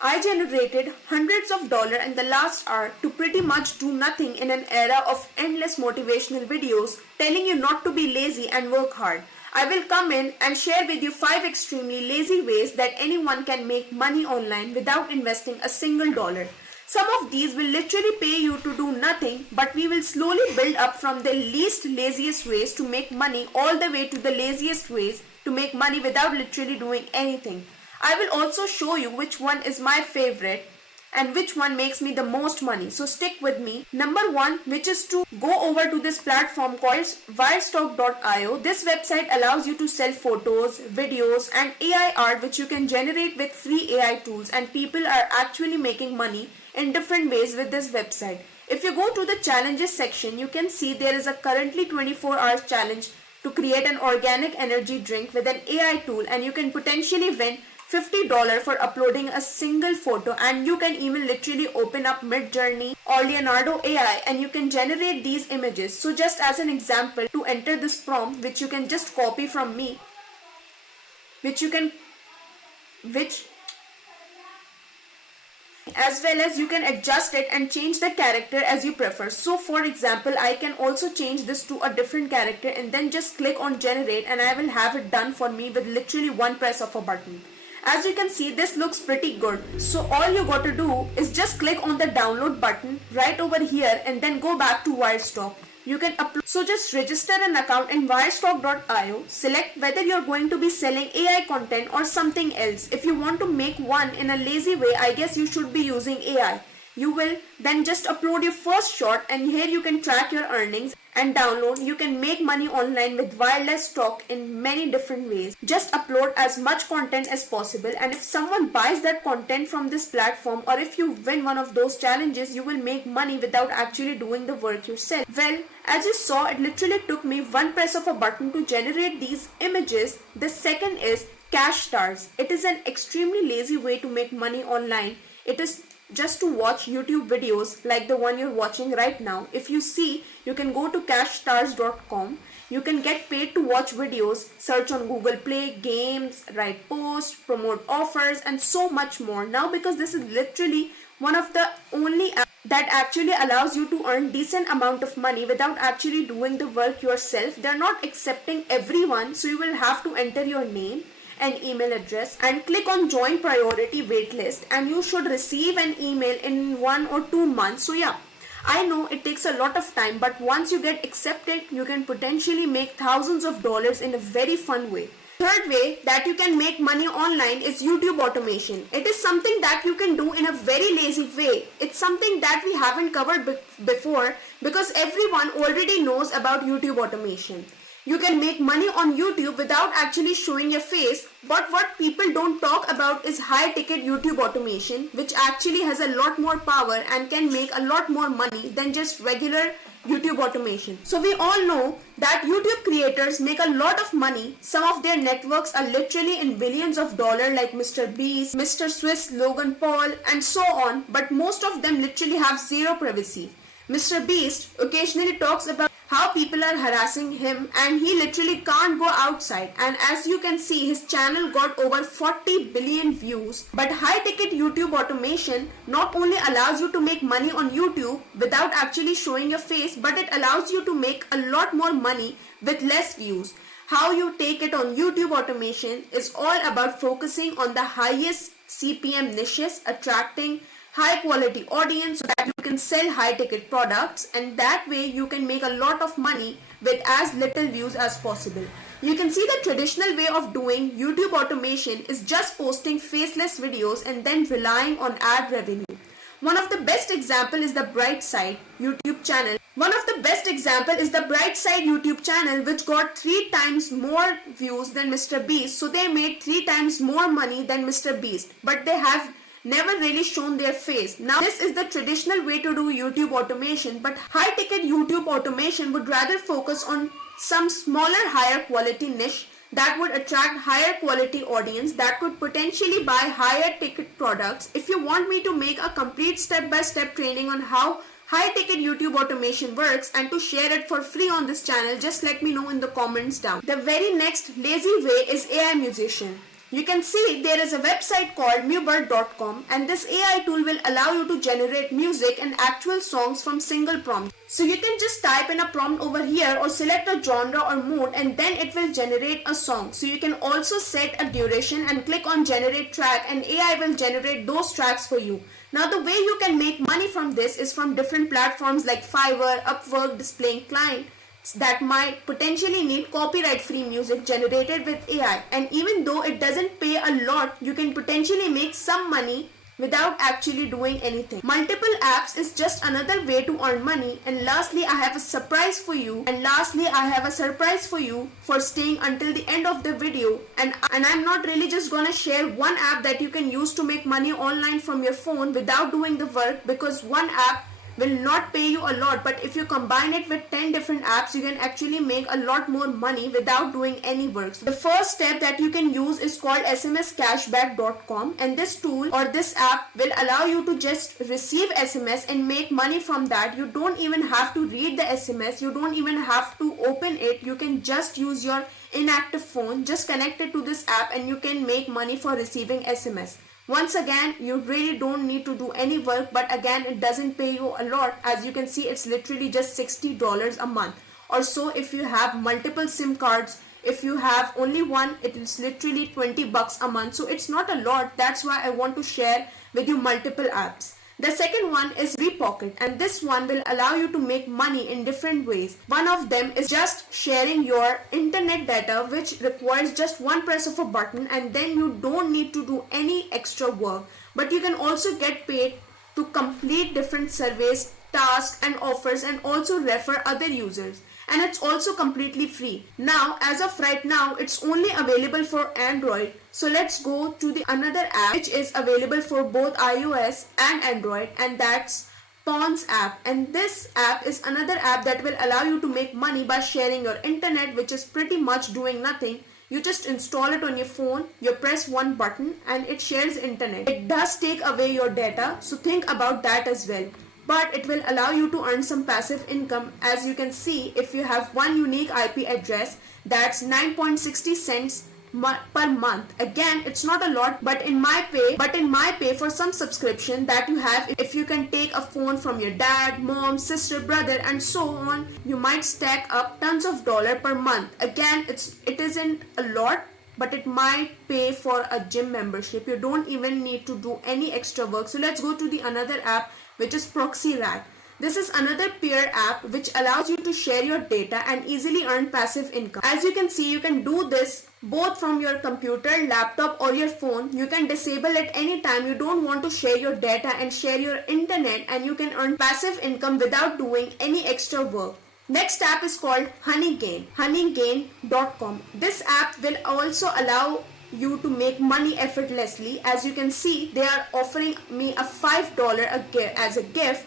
I generated hundreds of dollars in the last hour to pretty much do nothing in an era of endless motivational videos telling you not to be lazy and work hard. I will come in and share with you 5 extremely lazy ways that anyone can make money online without investing a single dollar. Some of these will literally pay you to do nothing, but we will slowly build up from the least laziest ways to make money all the way to the laziest ways to make money without literally doing anything. I will also show you which one is my favorite and which one makes me the most money. So stick with me. Number 1, which is to go over to this platform called wirestock.io. This website allows you to sell photos, videos and AI art which you can generate with free AI tools, and people are actually making money in different ways with this website. If you go to the challenges section, you can see there is a currently 24 hours challenge to create an organic energy drink with an AI tool, and you can potentially win $50 for uploading a single photo, and you can even literally open up Midjourney or Leonardo AI and you can generate these images. So just as an example, to enter this prompt which you can just copy from me, as well as you can adjust it and change the character as you prefer. So for example, I can also change this to a different character and then just click on generate, and I will have it done for me with literally one press of a button. As you can see, this looks pretty good. So all you got to do is just click on the download button right over here and then go back to Wirestock. You can upload. So just register an account in wirestock.io. Select whether you're going to be selling AI content or something else. If you want to make one in a lazy way, I guess you should be using AI. You will then just upload your first shot, and here you can track your earnings and download. You can make money online with wireless stock in many different ways. Just upload as much content as possible, and if someone buys that content from this platform, or if you win one of those challenges, you will make money without actually doing the work yourself. Well, as you saw, it literally took me one press of a button to generate these images. The second is cash stars. It is an extremely lazy way to make money online. It is just to watch YouTube videos like the one you're watching right now. If you see, you can go to cashstars.com. You can get paid to watch videos, search on Google Play, games, write posts, promote offers and so much more. Now, because this is literally one of the only apps that actually allows you to earn decent amount of money without actually doing the work yourself. They're not accepting everyone, so you will have to enter your name and email address and click on join priority waitlist, and you should receive an email in 1 or 2 months. So yeah, I know it takes a lot of time, but once you get accepted, you can potentially make thousands of dollars in a very fun way. Third way that you can make money online is YouTube automation. It is something that you can do in a very lazy way. It's something that we haven't covered before because everyone already knows about YouTube automation. You can make money on YouTube without actually showing your face, but what people don't talk about is high ticket YouTube automation, which actually has a lot more power and can make a lot more money than just regular YouTube automation. So we all know that YouTube creators make a lot of money. Some of their networks are literally in billions of dollars, like Mr. Beast, Mr. Swiss, Logan Paul and so on, but most of them literally have zero privacy. Mr. Beast occasionally talks about how people are harassing him and he literally can't go outside, and as you can see, his channel got over 40 billion views. But high ticket YouTube automation not only allows you to make money on YouTube without actually showing your face, but it allows you to make a lot more money with less views. How you take it on YouTube automation is all about focusing on the highest CPM niches, attracting high quality audience so that you can sell high ticket products, and that way you can make a lot of money with as little views as possible. You can see the traditional way of doing YouTube automation is just posting faceless videos and then relying on ad revenue. One of the best example is the Brightside YouTube channel. YouTube channel, which got 3 times more views than Mr. Beast. So they made 3 times more money than Mr. Beast, but they have never really shown their face. Now, this is the traditional way to do YouTube automation, but high ticket YouTube automation would rather focus on some smaller, higher quality niche that would attract higher quality audience that could potentially buy higher ticket products. If you want me to make a complete step-by-step training on how high ticket YouTube automation works and to share it for free on this channel, just let me know in the comments down. The very next lazy way is AI musician. You can see there is a website called Mubert.com, and this AI tool will allow you to generate music and actual songs from single prompt. So you can just type in a prompt over here or select a genre or mode, and then it will generate a song. So you can also set a duration and click on generate track, and AI will generate those tracks for you. Now the way you can make money from this is from different platforms like Fiverr, Upwork, displaying clients that might potentially need copyright free music generated with AI, and even though it doesn't pay a lot, you can potentially make some money without actually doing anything. Multiple apps is just another way to earn money. And lastly, I have a surprise for you for staying until the end of the video. And I'm not really just gonna share one app that you can use to make money online from your phone without doing the work, because one app will not pay you a lot, but if you combine it with 10 different apps, you can actually make a lot more money without doing any work. So the first step that you can use is called smscashback.com, and this tool or this app will allow you to just receive SMS and make money from that. You don't even have to read the SMS, you don't even have to open it. You can just use your inactive phone, just connect it to this app, and you can make money for receiving SMS. Once again, you really don't need to do any work, but again, it doesn't pay you a lot. As you can see, it's literally just $60 a month or so if you have multiple SIM cards. If you have only one, it is literally $20 a month. So it's not a lot. That's why I want to share with you multiple apps. The second one is Repocket, and this one will allow you to make money in different ways. One of them is just sharing your internet data, which requires just one press of a button, and then you don't need to do any extra work. But you can also get paid to complete different surveys, tasks and offers, and also refer other users. And it's also completely free. Now, as of right now, it's only available for Android. So let's go to the another app which is available for both iOS and Android, and that's Pawns app. And this app is another app that will allow you to make money by sharing your internet, which is pretty much doing nothing. You just install it on your phone, you press one button, and it shares internet. It does take away your data, so think about that as well. But it will allow you to earn some passive income. As you can see, if you have one unique IP address, that's 9.60 cents per month. Again, it's not a lot, but in my pay for some subscription that you have, if you can take a phone from your dad, mom, sister, brother, and so on, you might stack up tons of dollars per month. Again, it isn't a lot, but it might pay for a gym membership. You don't even need to do any extra work. So let's go to the another app, which is ProxyRat. This is another peer app which allows you to share your data and easily earn passive income. As you can see, you can do this both from your computer, laptop, or your phone. You can disable it anytime you don't want to share your data and share your internet, and you can earn passive income without doing any extra work. Next app is called honeygain.com. This app will also allow you to make money effortlessly. As you can see, they are offering me a $5 as a gift,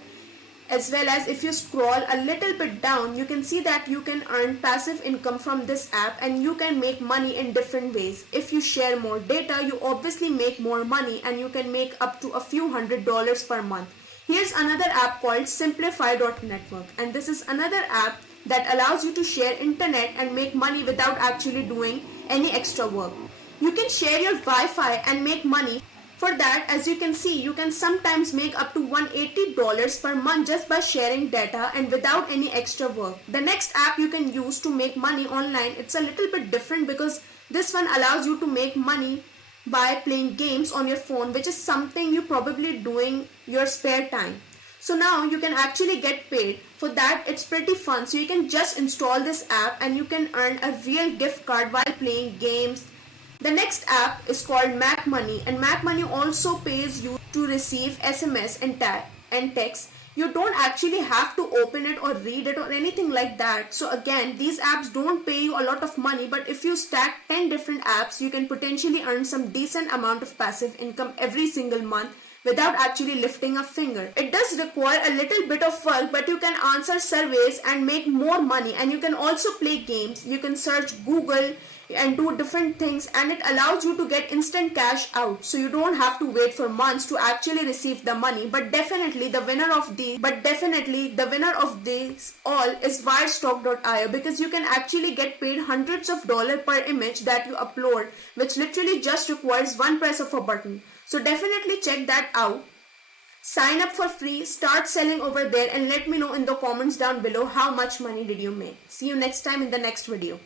as well as if you scroll a little bit down, you can see that you can earn passive income from this app, and you can make money in different ways. If you share more data, you obviously make more money, and you can make up to a few $100s per month. Here's another app called Simplify.network, and this is another app that allows you to share internet and make money without actually doing any extra work. You can share your Wi-Fi and make money. For that, as you can see, you can sometimes make up to $180 per month just by sharing data and without any extra work. The next app you can use to make money online, it's a little bit different because this one allows you to make money by playing games on your phone, which is something you probably doing your spare time. So now you can actually get paid. For that, it's pretty fun. So you can just install this app and you can earn a real gift card while playing games. The next app is called Mac Money, and Mac Money also pays you to receive SMS and text. You don't actually have to open it or read it or anything like that. So again, these apps don't pay you a lot of money, but if you stack 10 different apps, you can potentially earn some decent amount of passive income every single month without actually lifting a finger. It does require a little bit of work, but you can answer surveys and make more money, and you can also play games. You can search Google. and do different things, and it allows you to get instant cash out, so you don't have to wait for months to actually receive the money. But definitely the winner of these all is wirestock.io, because you can actually get paid hundreds of dollars per image that you upload, which literally just requires one press of a button. So definitely check that out. Sign up for free, start selling over there, and let me know in the comments down below how much money did you make. See you next time in the next video.